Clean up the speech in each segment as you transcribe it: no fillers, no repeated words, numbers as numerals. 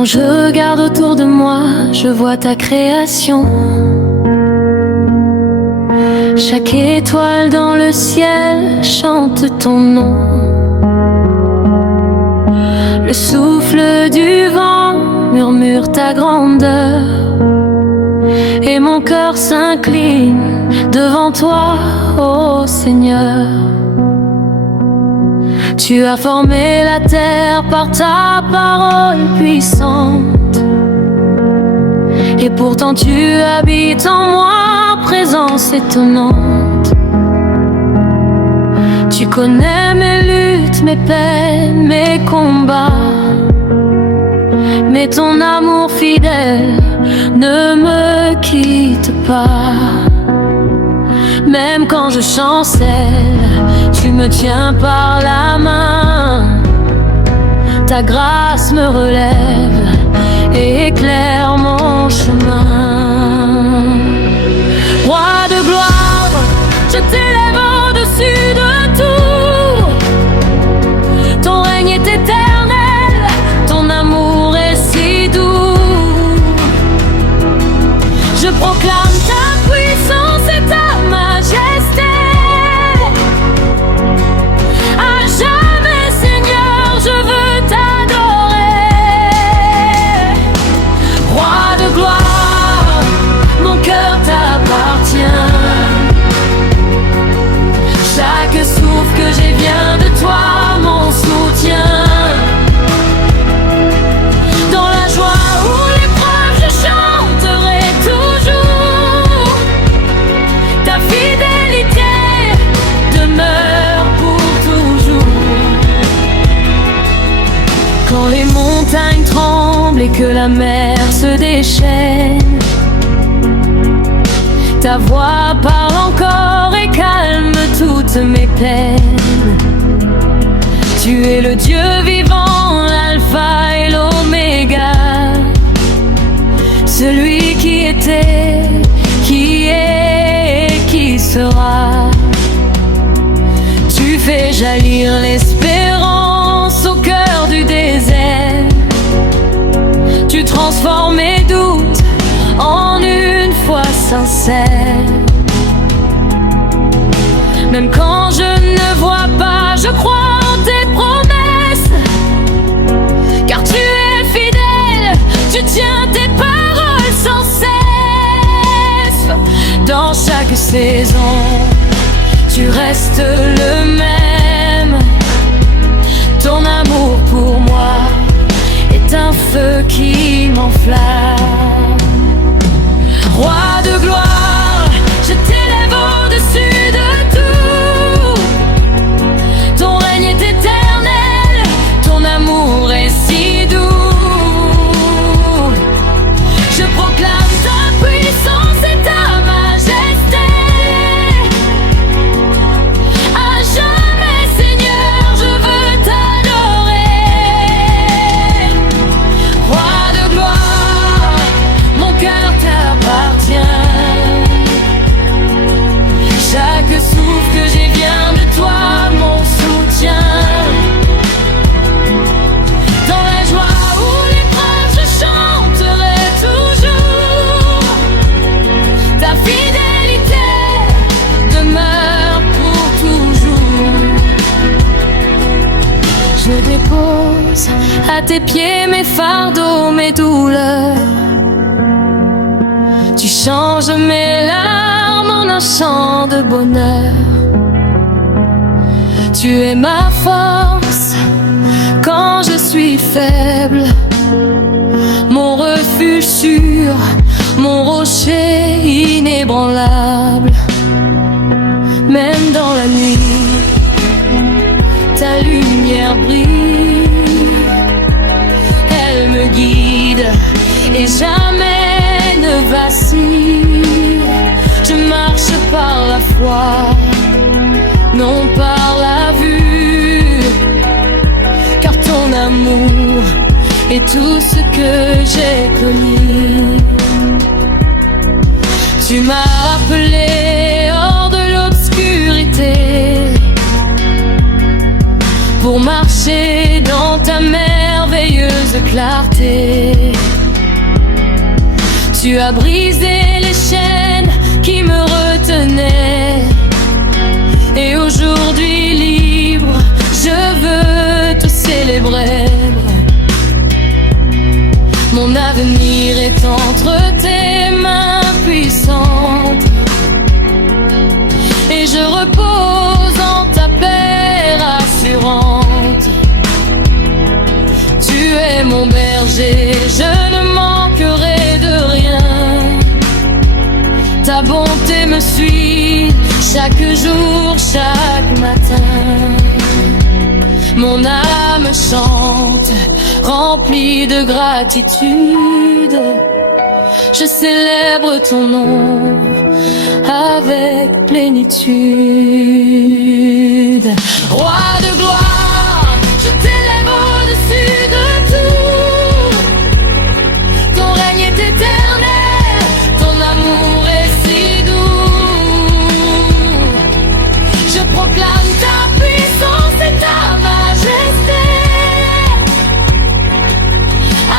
Quand je regarde autour de moi, je vois ta création. Chaque étoile dans le ciel chante ton nom. Le souffle du vent murmure ta grandeur, et mon cœur s'incline devant toi, ô Seigneur. Tu as formé la terre par ta parole puissante, et pourtant tu habites en moi, présence étonnante. Tu connais mes luttes, mes peines, mes combats, mais ton amour fidèle ne me quitte pas. Même quand je chancelle, tu me tiens par la main. Ta grâce me relève et éclaire mon chemin. Roi de gloire, je t'élève au-dessus de tout. Ton règne est éternel, ton amour est si doux. Je proclame ta puissance et ta majesté. À jamais, Seigneur, je veux t'adorer. Roi de gloire, mon cœur t'appartient. Chaque souffle que j'ai vient de toi, mon soutien. Dans la joie ou l'épreuve, je chanterai toujours. Ta fidélité demeure pour toujours. Quand les montagnes tremblent et que la mer se déchaîne, ta voix parle encore et calme toutes mes peines. Tu es le Dieu vivant, l'alpha et l'oméga, celui qui était, qui est et qui sera. Tu fais jaillir l'espérance au cœur du désert. Tu transformes mes doutes en une foi sincère. Même quand je ne vois pas, je crois en tes promesses. Car tu es fidèle, tu tiens tes paroles sans cesse. Dans chaque saison, tu restes le même. Ton amour pour moi est un feu qui m'enflamme. Roi de gloire, je t'élève au-dessus de tout. Ton règne est éternel, ton amour est si doux. Je proclame ta puissance et ta majesté. À jamais, Seigneur, je veux t'adorer. Roi de gloire, mon cœur t'appartient. Chaque souffle que j'ai vient de toi, mon soutien. Dans la joie ou l'épreuve, je chanterai toujours. Ta fidélité demeure pour toujours. Je dépose à tes pieds mes fardeaux, mes douleurs. Tu changes mes larmes en un chant de bonheur. Tu es ma force quand je suis faible, mon refuge sûr, mon rocher inébranlable. Même dans la nuit, ta lumière brille. Elle me guide et jamais ne vacille. Je marche par la foi, non par la vue, car ton amour est tout ce que j'ai connu. Tu m'as appelé hors de l'obscurité pour marcher dans ta merveilleuse clarté. Tu as brisé les chaînes qui me retenaient. Et aujourd'hui libre, je veux te célébrer. Mon avenir est entre tes mains puissantes, et je repose en ta paix rassurante. Tu es mon berger, je ne manquerai de rien. Ta bonté me suit chaque jour, chaque matin. Mon âme chante, remplie de gratitude. Je célèbre ton nom avec plénitude. Roi de gloire, je t'élève au-dessus de tout. Ton règne est éternel, ton amour est si doux. Je proclame ta puissance et ta majesté.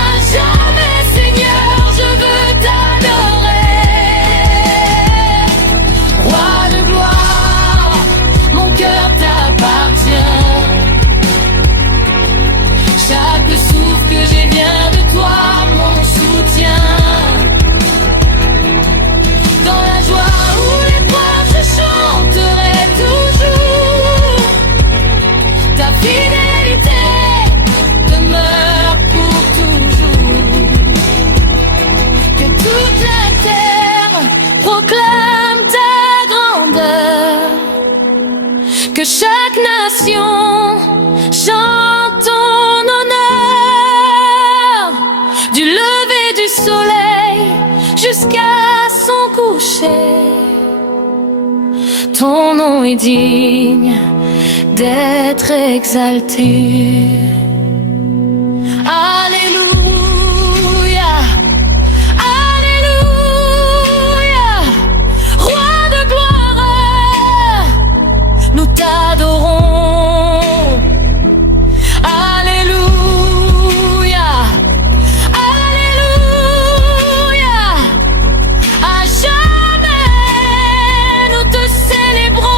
À jamais, Seigneur, je veux t'adorer. Roi de gloire, mon cœur t'appartient. Chaque souffle que j'ai vient de toi, mon soutien. Dans la joie ou l'épreuve, je chanterai toujours. Ta fidélité demeure pour toujours. Que toute la terre proclame ta grandeur. Que chaque nation chante ton honneur. Du lever du soleil jusqu'à son coucher. Ton nom est digne d'être exalté. Alléluia, Alléluia, Roi de gloire, nous t'adorons. Alléluia, Alléluia, à jamais nous te célébrons.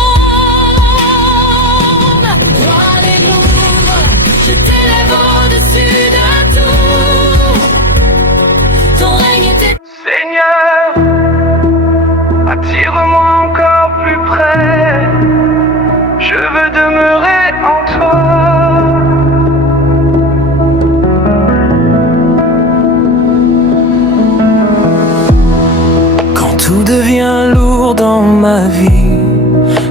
Alléluia, je t'élève au-dessus de tout. Ton règne est Seigneur, attire-moi encore plus près. Je veux demeurer en toi. Quand tout devient lourd dans ma vie,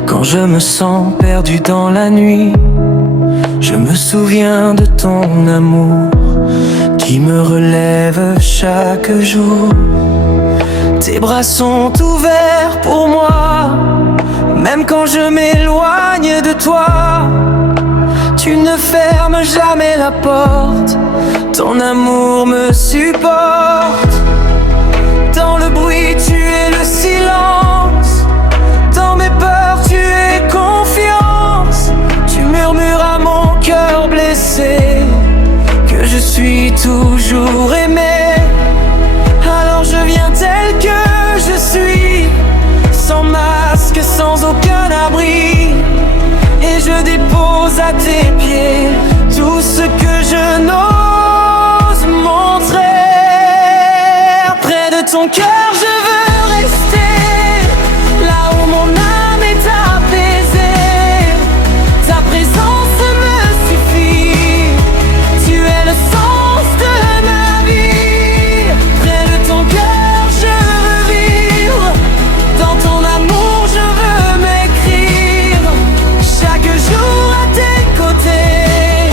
quand je me sens perdu dans la nuit, je me souviens de ton amour qui me relève chaque jour. Tes bras sont ouverts pour moi, même quand je m'éloigne de toi. Tu ne fermes jamais la porte, ton amour me supporte. Dans le bruit, tu es le silence. Dans mes peurs, tu es confiance. Tu murmures à mon cœur blessé que je suis toujours aimé. Alors je viens tel que je suis, sans masque, sans aucun abri, et je dépose à tes pieds tout ce que je n'ose montrer. Près de ton cœur je veux rester, là où mon âme est apaisée. Ta présence me suffit, tu es le sens de ma vie. Près de ton cœur je veux vivre, dans ton amour je veux m'écrire. Chaque jour à tes côtés,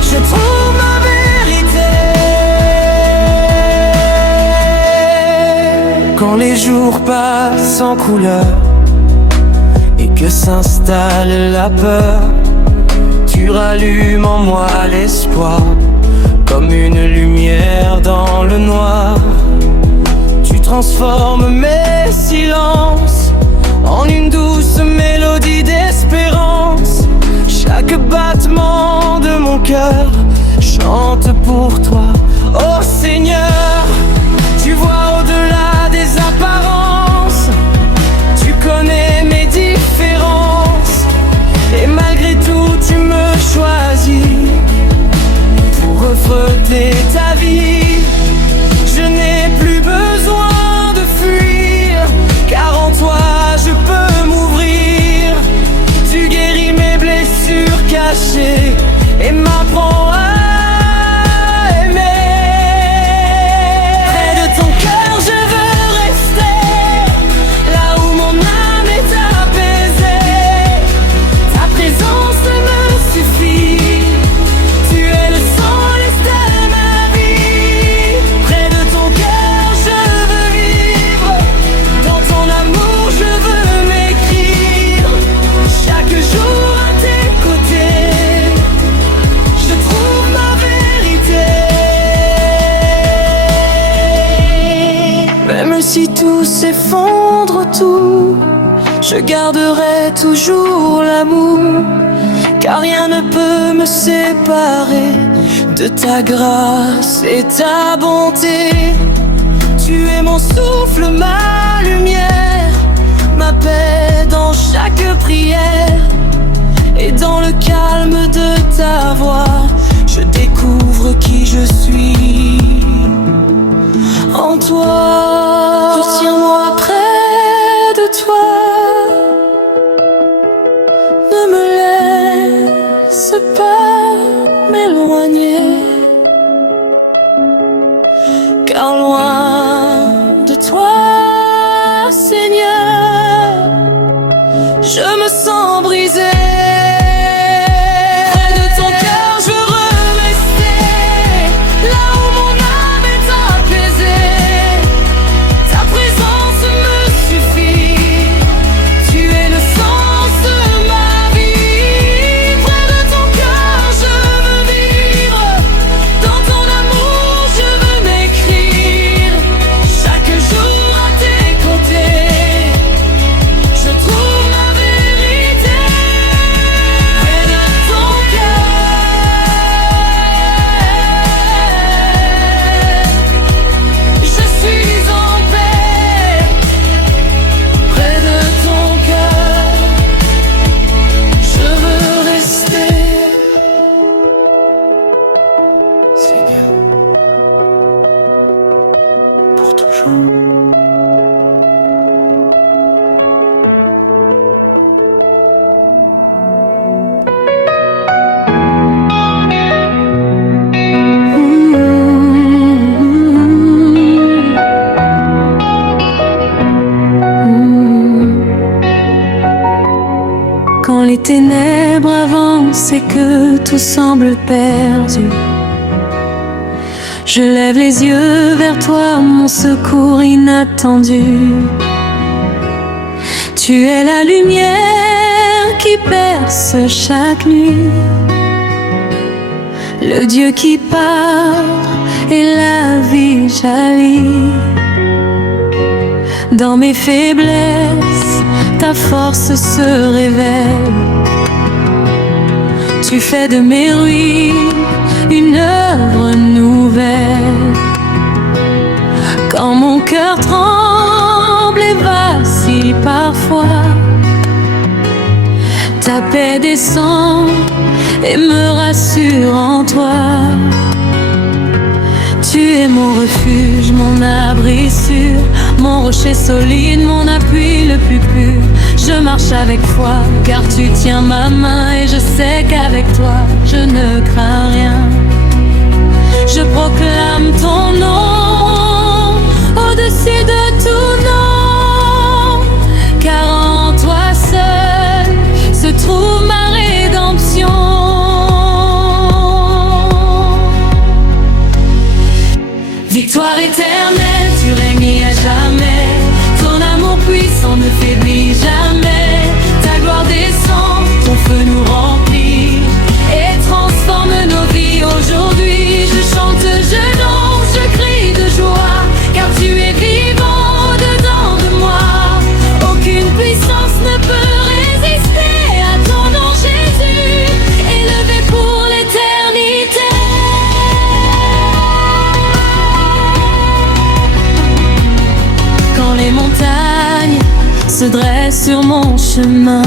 je trouve ma vérité. Quand les jours passent en couleur et que s'installe la peur, tu rallumes en moi l'espoir, comme une lumière dans le noir. Tu transformes mes silences en une douce mélodie d'espérance. Chaque battement de mon cœur chante pour toi. si tout s'effondre autour, je garderai toujours l'amour, car rien ne peut me séparer de ta grâce et ta bonté. Tu es mon souffle, ma lumière, ma paix dans chaque prière. Et dans le calme de ta voix, je découvre qui je suis en toi. Retiens-moi près de toi, ne me laisse pas m'éloigner, car loin de toi, Seigneur, je me sens brisé. Quand les ténèbres avancent et que tout semble perdu, je lève les yeux vers toi, mon secours inattendu. Tu es la lumière qui perce chaque nuit, le Dieu qui parle et la vie jaillit. Dans mes faiblesses, ta force se révèle. Tu fais de mes ruines une œuvre nouvelle. Quand mon cœur tremble et vacille parfois, ta paix descend et me rassure en toi. Tu es mon refuge, mon abri sûr, mon rocher solide, mon appui le plus pur. Je marche avec foi, car tu tiens ma main, et je sais qu'avec toi, je ne crains rien. Je proclame ton nom au-dessus de tout nom, car en toi seul se trouve ma rédemption. Victoire éternelle, tu règnes à jamais. Ton amour puissant ne faiblit jamais. Ta gloire descend, ton feu nous remplit et transforme nos vies aujourd'hui. Je chante, je danse, je crie de joie, car tu es vivant au-dedans de moi. Aucune puissance ne peut résister à ton nom, Jésus, élevé pour l'éternité. Quand les montagnes se dressent sur mon chemin,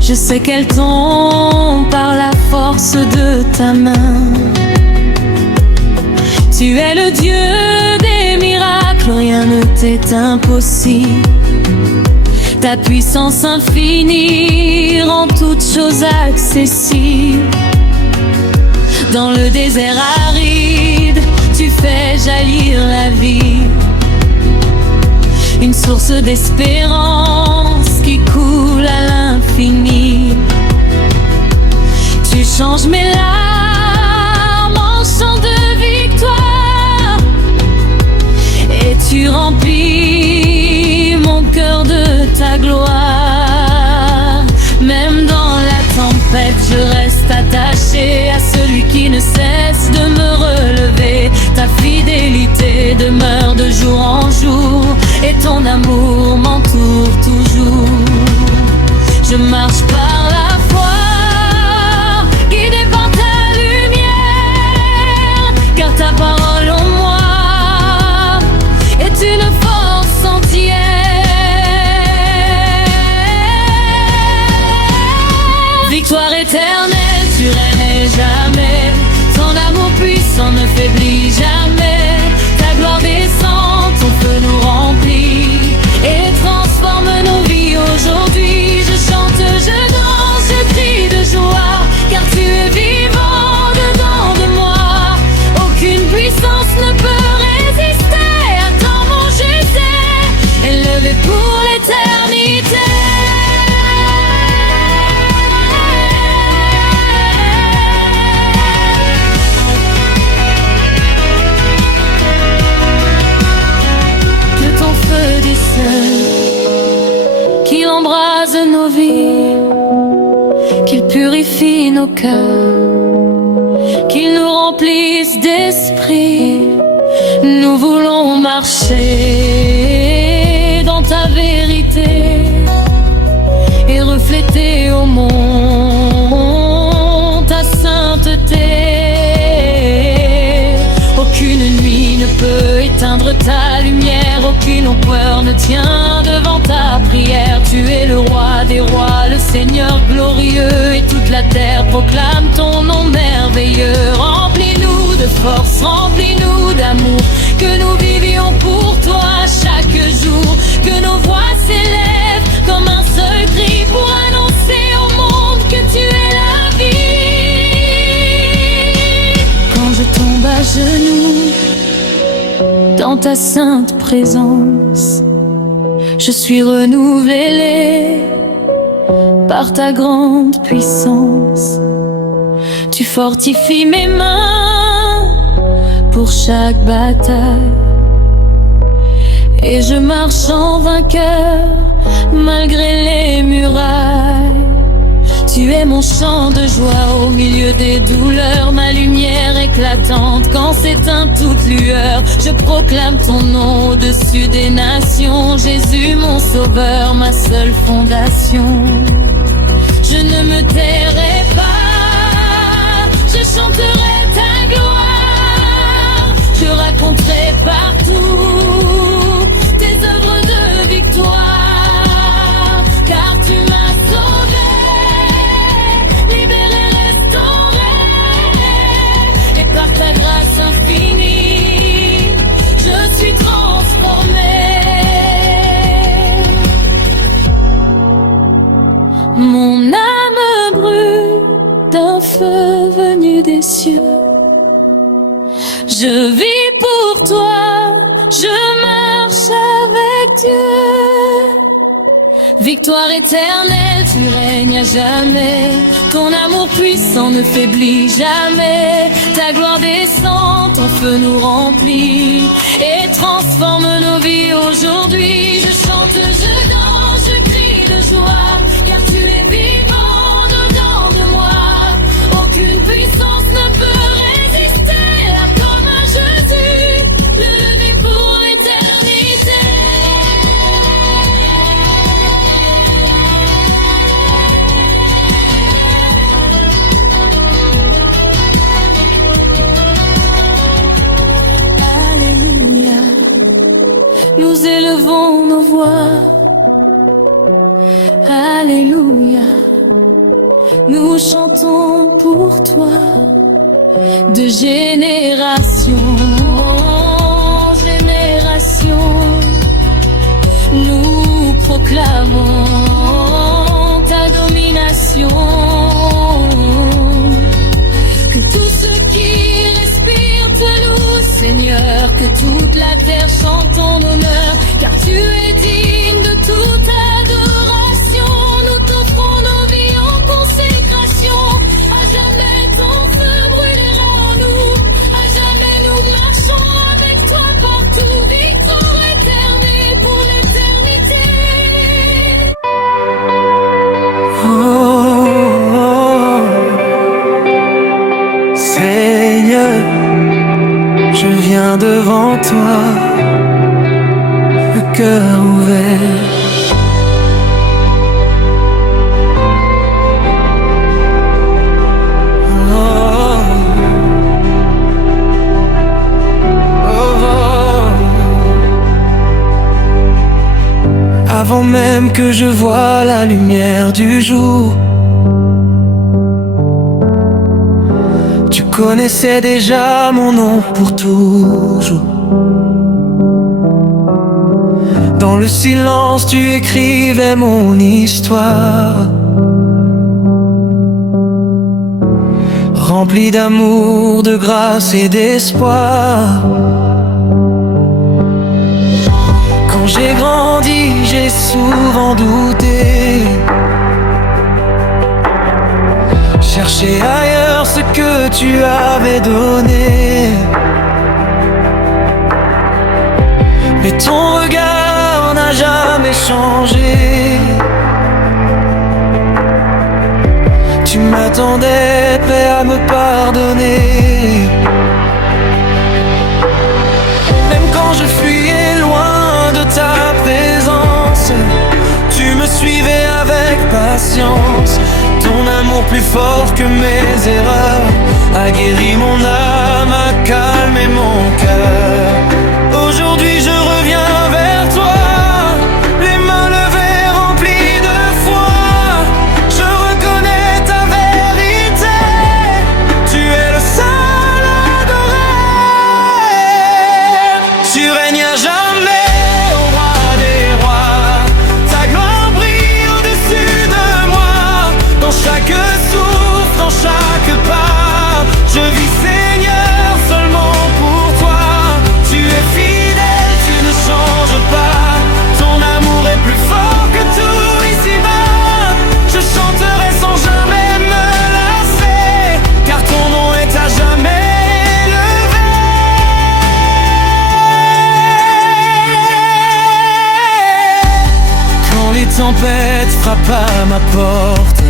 je sais qu'elles tombent par la force de ta main. Tu es le Dieu des miracles, rien ne t'est impossible. Ta puissance infinie rend toutes choses accessibles. Dans le désert aride, tu fais jaillir la vie, une source d'espérance qui coule à l'infini. Tu changes mes larmes en chants de victoire, et tu remplis mon cœur de ta gloire. Même dans la tempête, je reste attaché à celui qui ne cesse de me relever. Ta fidélité demeure purifie nos cœurs, qu'il nous remplisse d'esprit. Nous voulons marcher dans ta vérité et refléter au monde ta sainteté. Aucune nuit ne peut éteindre ta lumière, aucune peur ne tient devant ta prière. Tu es le roi des rois, le Seigneur glorieux, et toute la terre proclame ton nom merveilleux. Remplis-nous de force, remplis-nous d'amour, que nous vivions pour toi chaque jour, que nos voix s'élèvent comme un seul cri pour annoncer au monde que tu es la vie. Quand je tombe à genoux dans ta sainte présence, je suis renouvelé par ta grande puissance. Tu fortifies mes mains pour chaque bataille, et je marche en vainqueur malgré les murailles. Tu es mon chant de joie au milieu des douleurs, ma lumière éclatante quand s'éteint toute lueur. Je proclame ton nom au-dessus des nations, Jésus mon sauveur, ma seule fondation. Je ne me tairai pas, je chanterai ta gloire, je raconterai partout tes œuvres de victoire, car tu m'as sauvé, libéré, restauré, et par ta grâce infinie, je suis transformé. Mon âme brûle d'un feu venu des cieux. Je vis pour toi, je marche avec Dieu. Victoire éternelle, tu règnes à jamais. Ton amour puissant ne faiblit jamais. Ta gloire descend, ton feu nous remplit et transforme nos vies aujourd'hui. Je chante, je danse, je crie de joie, car tu es vivant dedans de moi. Aucune puissance ne peut résister à comme un Jésus, levé pour l'éternité. Alléluia, nous élevons nos voix. Alléluia, nous chantons pour toi. De génération en génération, nous proclamons ta domination. Que tous ceux qui respirent te louent, Seigneur, que toute la terre chante ton honneur, car tu es digne de toute adoration. Nous t'offrons nos vies en consécration. À jamais ton feu brûlera en nous, à jamais nous marchons avec toi partout. Victoire éternelle pour l'éternité. Oh, Seigneur, je viens devant toi, le cœur ouvert. Avant même que je voie la lumière du jour, tu connaissais déjà mon nom pour toujours. Dans le silence, tu écrivais mon histoire, remplie d'amour, de grâce et d'espoir. Quand j'ai grandi, j'ai souvent douté, cherché ailleurs ce que tu avais donné. Mais ton regard n'a jamais changé. Tu m'as m'attendais, prêt à me pardonner. Même quand je fuyais loin de ta présence, tu me suivais avec patience. Ton amour plus fort que mes erreurs a guéri mon âme, a calmé mon cœur. Aujourd'hui je reviens vers toi, les mains levées remplies de foi. Je reconnais ta vérité, tu es le seul adoré. Tu règnes à jamais, ô roi des rois. Ta gloire brille au-dessus de moi. Dans chaque souffle, dans chaque pas, je vis Seigneur seulement pour toi. Tu es fidèle, tu ne changes pas. Ton amour est plus fort que tout ici-bas. Je chanterai sans jamais me lasser, car ton nom est à jamais élevé. Quand les tempêtes frappent à ma porte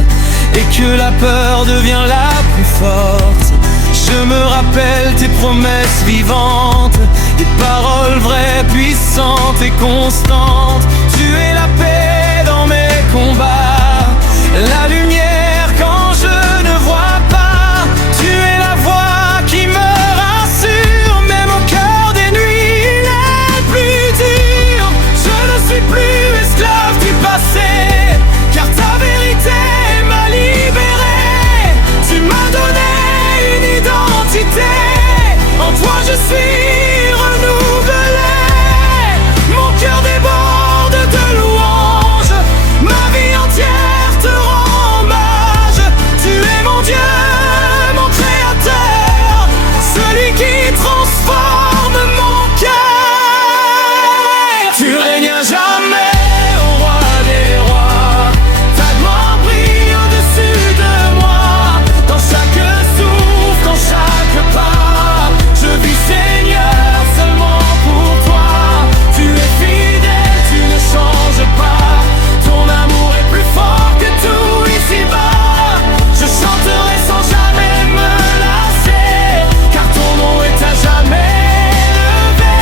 et que la peur devient la plus forte, je me rappelle tes promesses vivantes, des paroles vraies, puissantes et constantes. Tu es la paix dans mes combats, la lumière quand je ne vois pas. Tu es la voix qui me rassure, même au cœur des nuits les plus dures. Je ne suis plus esclave du passé, car ta vérité m'a libéré. Tu m'as donné une identité, en toi je suis renouvelé. Mon cœur déborde de louanges, ma vie entière te rend hommage. Tu es mon Dieu, mon créateur, celui qui transforme mon cœur. Tu règnes à jamais, ô roi des rois. Ta gloire brille au-dessus de moi. Dans chaque souffle, dans chaque pas, je vis Seigneur seulement pour toi. Tu es fidèle, tu ne changes pas. Ton amour est plus fort que tout ici-bas. Je chanterai sans jamais me lasser, car ton nom est à jamais élevé.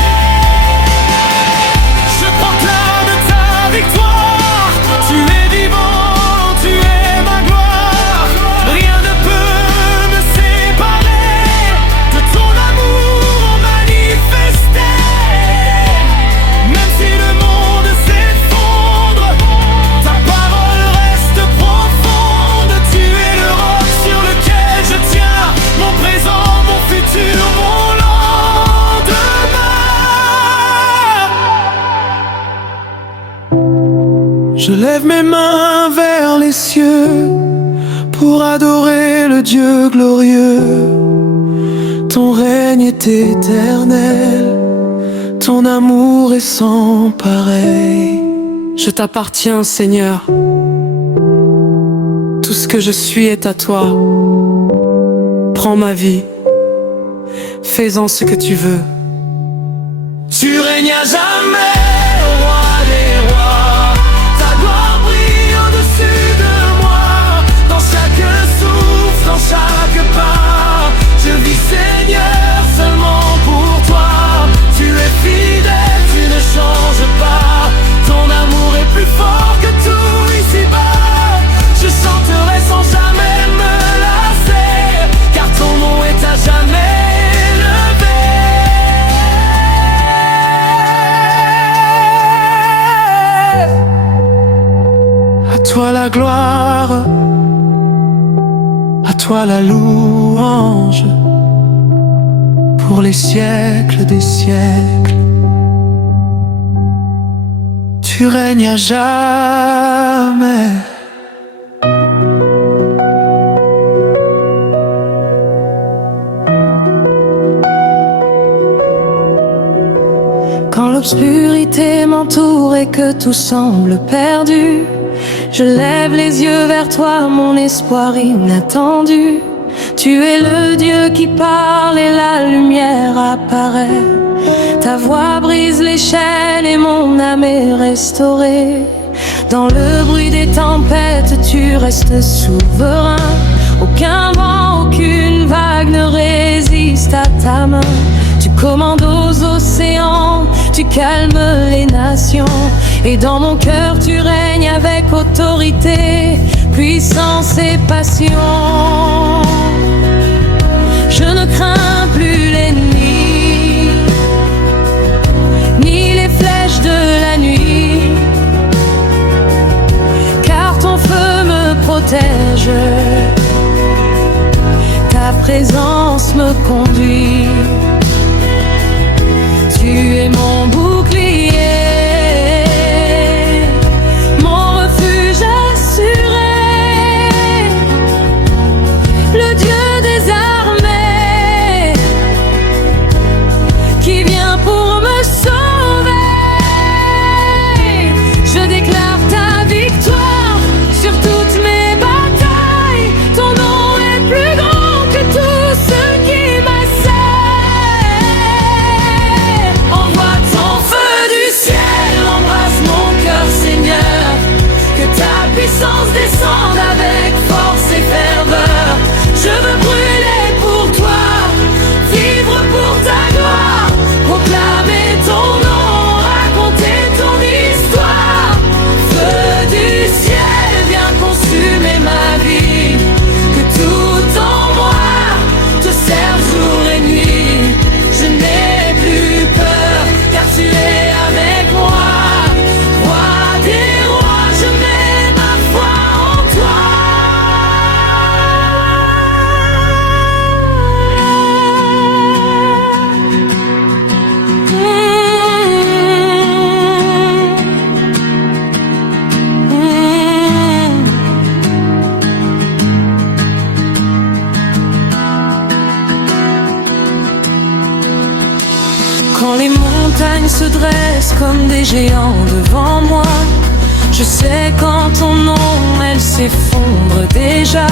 Je proclame ta victoire. Tu es vivant, tu es ma gloire. Rien ne peut me séparer de ton amour manifesté. Même si le monde s'effondre, ta parole reste profonde. Tu es le roc sur lequel je tiens, mon présent, mon futur, mon lendemain. Je lève mes mains vers les cieux pour adorer le Dieu glorieux. Ton règne est éternel, ton amour est sans pareil. Je t'appartiens, Seigneur. Tout ce que je suis est à toi. Prends ma vie, fais-en ce que tu veux. Tu règnes à jamais, ô roi des rois. Ta gloire brille au-dessus de moi. Dans chaque souffle, dans chaque pas, je vis Seigneur seulement pour toi. Tu es fidèle, tu ne changes pas. Ton amour est plus fort que tout ici-bas. Je chanterai sans jamais me lasser, car ton nom est à jamais élevé. À toi la gloire, à toi la louange, pour les siècles des siècles. Tu règnes à jamais. Quand l'obscurité m'entoure et que tout semble perdu, je lève les yeux vers toi, mon espoir inattendu. Tu es le Dieu qui parle et la lumière apparaît. Ta voix brise les chaînes et mon âme est restaurée. Dans le bruit des tempêtes, tu restes souverain. Aucun vent, aucune vague ne résiste à ta main. Tu commandes aux océans, tu calmes les nations. Et dans mon cœur tu règnes avec autorité, puissance et passion. Je ne crains plus l'ennemi, ni les flèches de la nuit, car ton feu me protège, ta présence me conduit. Tu es mon bouclier, mon refuge assuré, le Dieu des armées qui vient pour me sauver. Je déclare ta victoire sur toutes mes batailles. Ton nom est plus grand que tout ce qui m'assaille. Envoie ton feu du ciel, embrasse mon cœur, Seigneur. Que ta puissance descende avec force et ferveur. Je veux brûler pour toi, vivre pour ta gloire, proclamer ton nom, raconter ton histoire. Feu du ciel, viens consumer ma vie. Que tout en moi te serve jour et nuit. Je n'ai plus peur, car tu es avec moi. Roi des rois, je mets ma foi en toi. Quand les montagnes se dressent comme des géants devant moi, je sais qu'en ton nom elles s'effondrent déjà.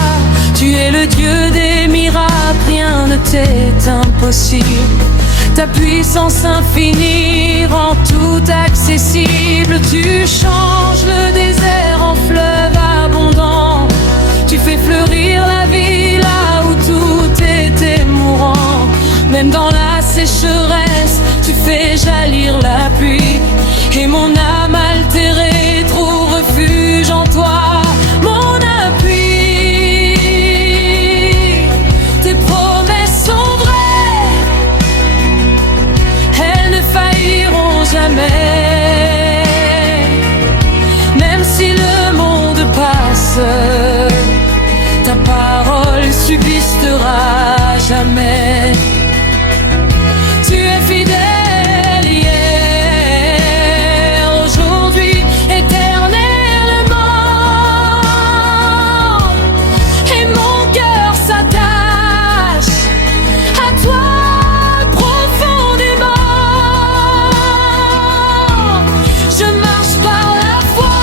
Tu es le Dieu des miracles, rien ne t'est impossible. Ta puissance infinie rend tout accessible. Tu changes le désert en fleuve abondant. Tu fais fleurir la vie là où tout était mourant. Même dans la sécheresse, tu fais jaillir la pluie. Et mon âme altérée trouve refuge en toi, mon appui. Tes promesses sont vraies, elles ne failliront jamais. Même si le monde passe, ta parole subsistera jamais. Tu es fidèle hier, aujourd'hui, éternellement. Et mon cœur s'attache à toi profondément. Je marche par la foi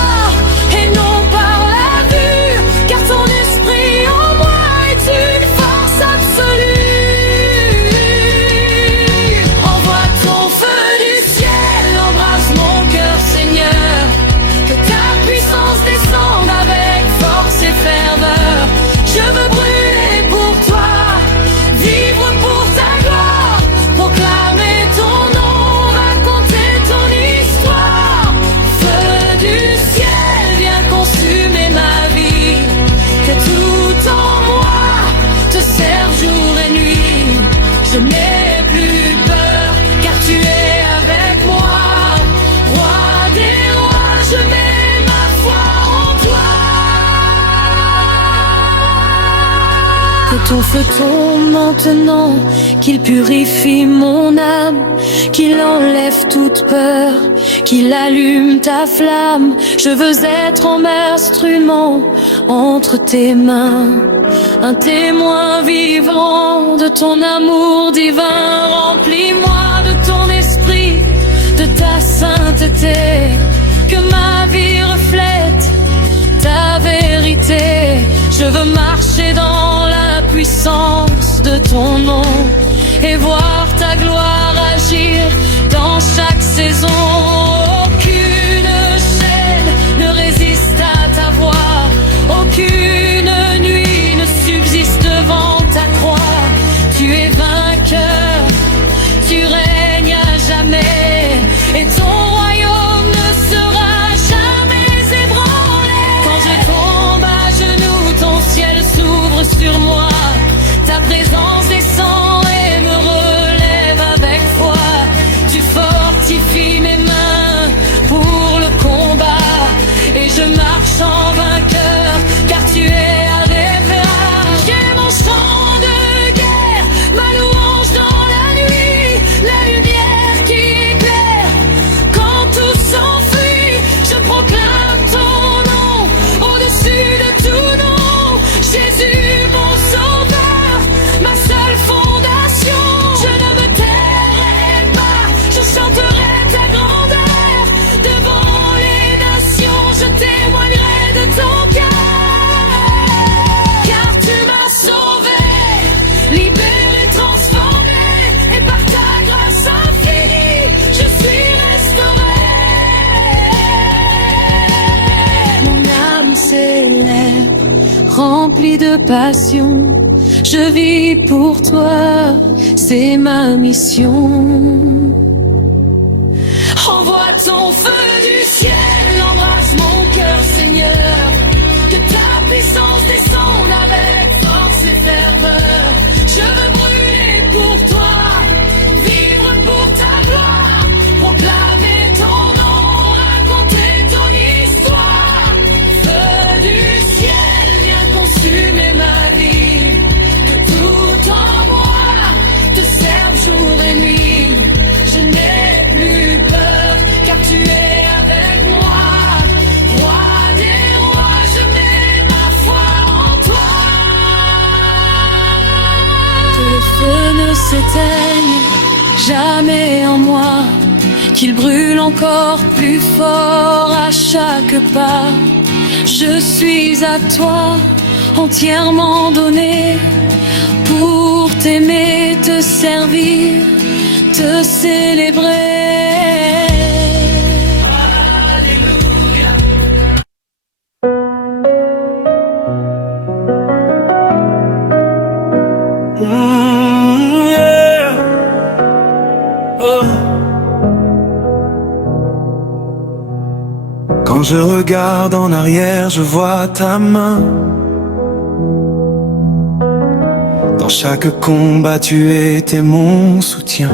et non par la vue, car ton esprit en moi est une force absolue. Envoie ton feu du ciel, embrasse mon cœur, Seigneur. Que ta puissance descende avec force et ferveur. Je veux brûler pour toi, vivre pour ta gloire, proclamer ton nom, raconter ton histoire. Feu du ciel, viens consumer ma vie. Que tout en moi te serve jour et nuit. Je n'ai plus peur, car tu es avec moi. Roi des rois, je mets ma foi en toi. Que ton feu tombe maintenant, qu'il purifie mon âme, qu'il enlève toute peur, qu'il allume ta flamme. Je veux être en instrument entre tes mains, un témoin vivant de ton amour divin. Remplis-moi de ton esprit, de ta sainteté, que ma vie reflète ta vérité. Je veux marcher dans la puissance de ton nom et voir ta gloire agir dans chaque saison. Aucune chaîne ne résiste à ta voix, aucune nuit ne subsiste remplie de passion. Je vis pour toi, c'est ma mission. Envoie ton feu du ciel, embrasse mon cœur, Seigneur. Que ta puissance descende avec force et ferveur. Je veux brûler pour toi, vivre pour ta gloire, proclamer ton nom, raconter ton histoire. Feu du ciel, viens consumer ma vie. Que tout en moi te serve jour et nuit. Je n'ai plus peur, car tu es avec moi. Roi des rois, je mets ma foi en toi. Que le feu ne s'éteigne jamais en moi, qu'il brûle encore plus fort à chaque pas. Je suis à toi, entièrement donné, pour t'aimer, te servir, te célébrer. Alléluia. Yeah. Oh. Quand je regarde en arrière, je vois ta main. Dans chaque combat, tu étais mon soutien.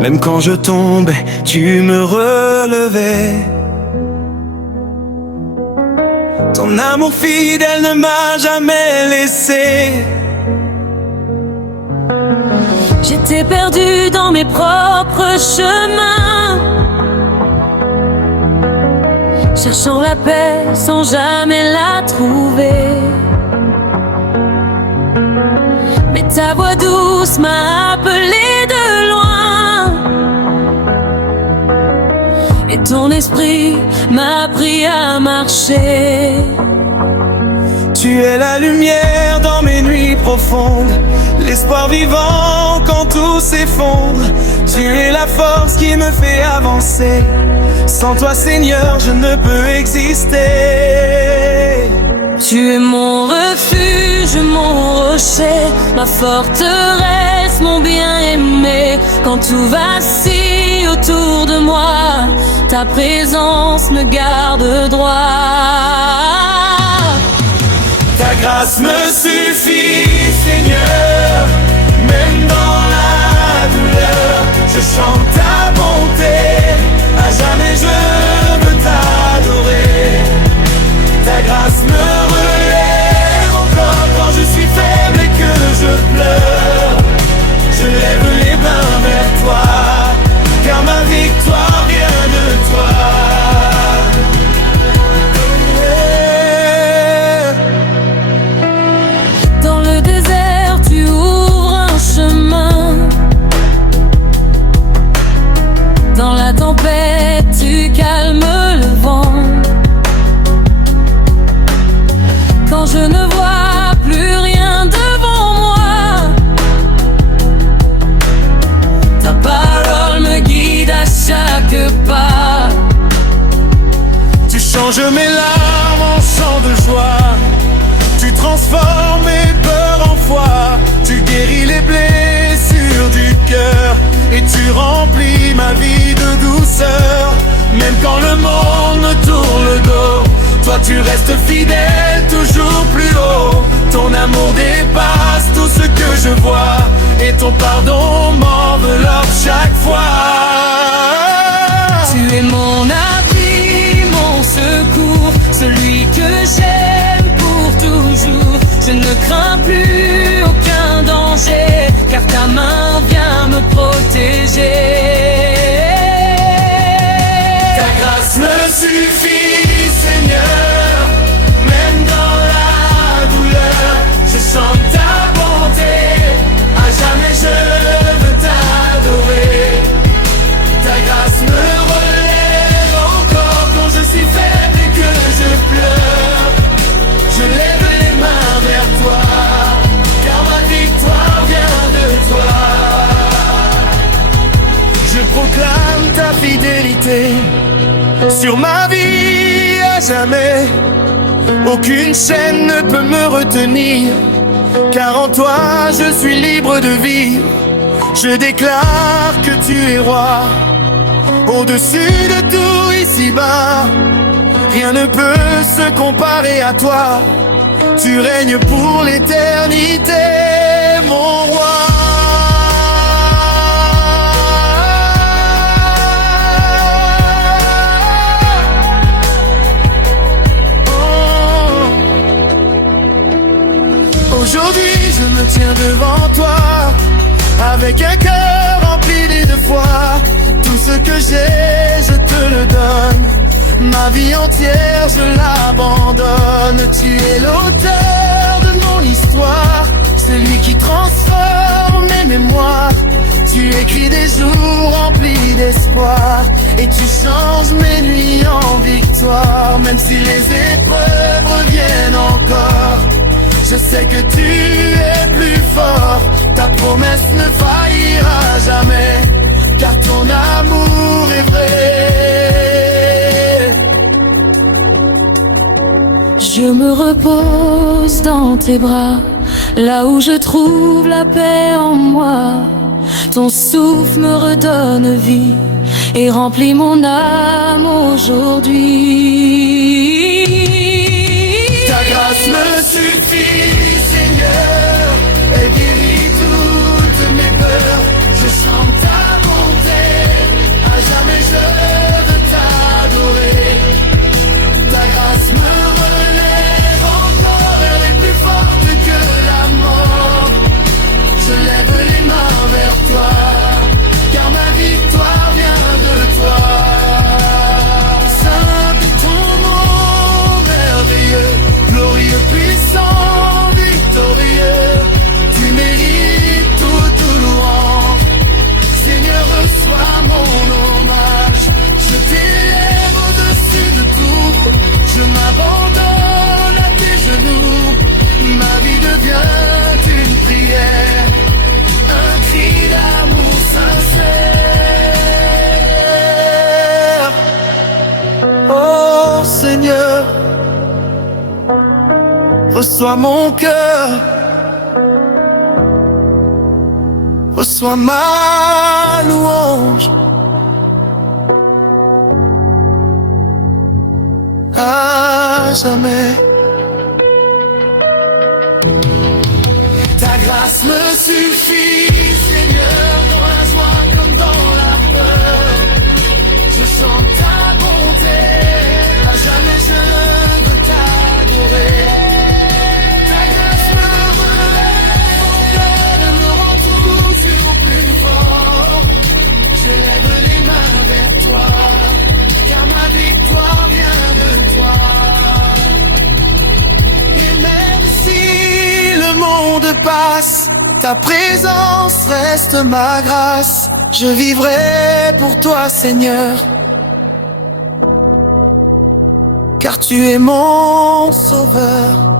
Même quand je tombais, tu me relevais. Ton amour fidèle ne m'a jamais laissé. J'étais perdue dans mes propres chemins, cherchant la paix sans jamais la trouver. Mais ta voix douce m'a appelé de loin, et ton esprit m'a appris à marcher. Tu es la lumière dans mes nuits profondes, l'espoir vivant quand tout s'effondre. Tu es la force qui me fait avancer. Sans toi, Seigneur, je ne peux exister. Tu es mon refuge, mon rocher, ma forteresse, mon bien-aimé. Quand tout vacille autour de moi, ta présence me garde droit. Ta grâce me suffit, Seigneur, même dans la douleur. Je chante ta bonté, à jamais je veux t'adorer. Ta grâce me relève encore quand je suis faible et que je pleure. Je lève les mains vers toi, car ma victoire vient de toi. Dans le désert, tu ouvres un chemin. Dans la tempête, tu calmes le vent. Quand je ne vois plus rien devant moi, ta parole me guide à chaque pas. Tu changes mes larmes en chants de joie. Tu transformes mes peurs en foi. Tu guéris les blessures du cœur et tu remplis ma vie de douceur. Même quand le monde me tourne le dos, toi tu restes fidèle, toujours plus haut. Ton amour dépasse tout ce que je vois, et ton pardon m'enveloppe chaque fois. Tu es mon abri, mon secours, celui que j'aime pour toujours. Je ne crains plus aucun danger, car ta main vient me protéger. Ta grâce me suffit, Seigneur, même dans la douleur. Je chante ta bonté, à jamais je veux t'adorer. Ta grâce me relève encore quand je suis faible et que je pleure. Je lève les mains vers toi, car ma victoire vient de toi. Je proclame ta fidélité sur ma vie à jamais. Aucune chaîne ne peut me retenir, car en toi je suis libre de vivre. Je déclare que tu es roi, au-dessus de tout ici-bas. Rien ne peut se comparer à toi. Tu règnes pour l'éternité, mon roi. Aujourd'hui je me tiens devant toi, avec un cœur rempli de foi. Tout ce que j'ai, je te le donne. Ma vie entière, je l'abandonne. Tu es l'auteur de mon histoire, celui qui transforme mes mémoires. Tu écris des jours remplis d'espoir, et tu changes mes nuits en victoire. Même si les épreuves reviennent encore, je sais que tu es plus fort. Ta promesse ne faillira jamais, car ton amour est vrai. Je me repose dans tes bras, là où je trouve la paix en moi. Ton souffle me redonne vie et remplit mon âme aujourd'hui. Ta grâce me suffit, Seigneur, elle guérit toutes mes peurs. Je chante ta bonté, à jamais je veux t'adorer. Ta grâce me relève encore, elle est plus forte que la mort. Je lève les mains vers toi, car ma victoire vient de toi. Saint est ton nom merveilleux, glorieux, puissant, victorieux. Tu mérites toute louange. Seigneur, reçois mon hommage. Je t'élève au-dessus de tout, je m'abandonne à tes genoux. Ma vie devient une prière, un cri d'amour sincère. Oh Seigneur, reçois mon cœur, reçois ma louange. À jamais. Ta grâce me suffit, Seigneur, dans la joie comme dans la peur. Je chante ta bonté, à jamais je veux t'adorer. Ta grâce me relève encore, elle me rend toujours plus fort. Je lève les mains vers toi, car ma victoire vient de toi. Et même si le monde passe, ta présence reste ma grâce. Je vivrai pour toi, Seigneur, car tu es mon sauveur.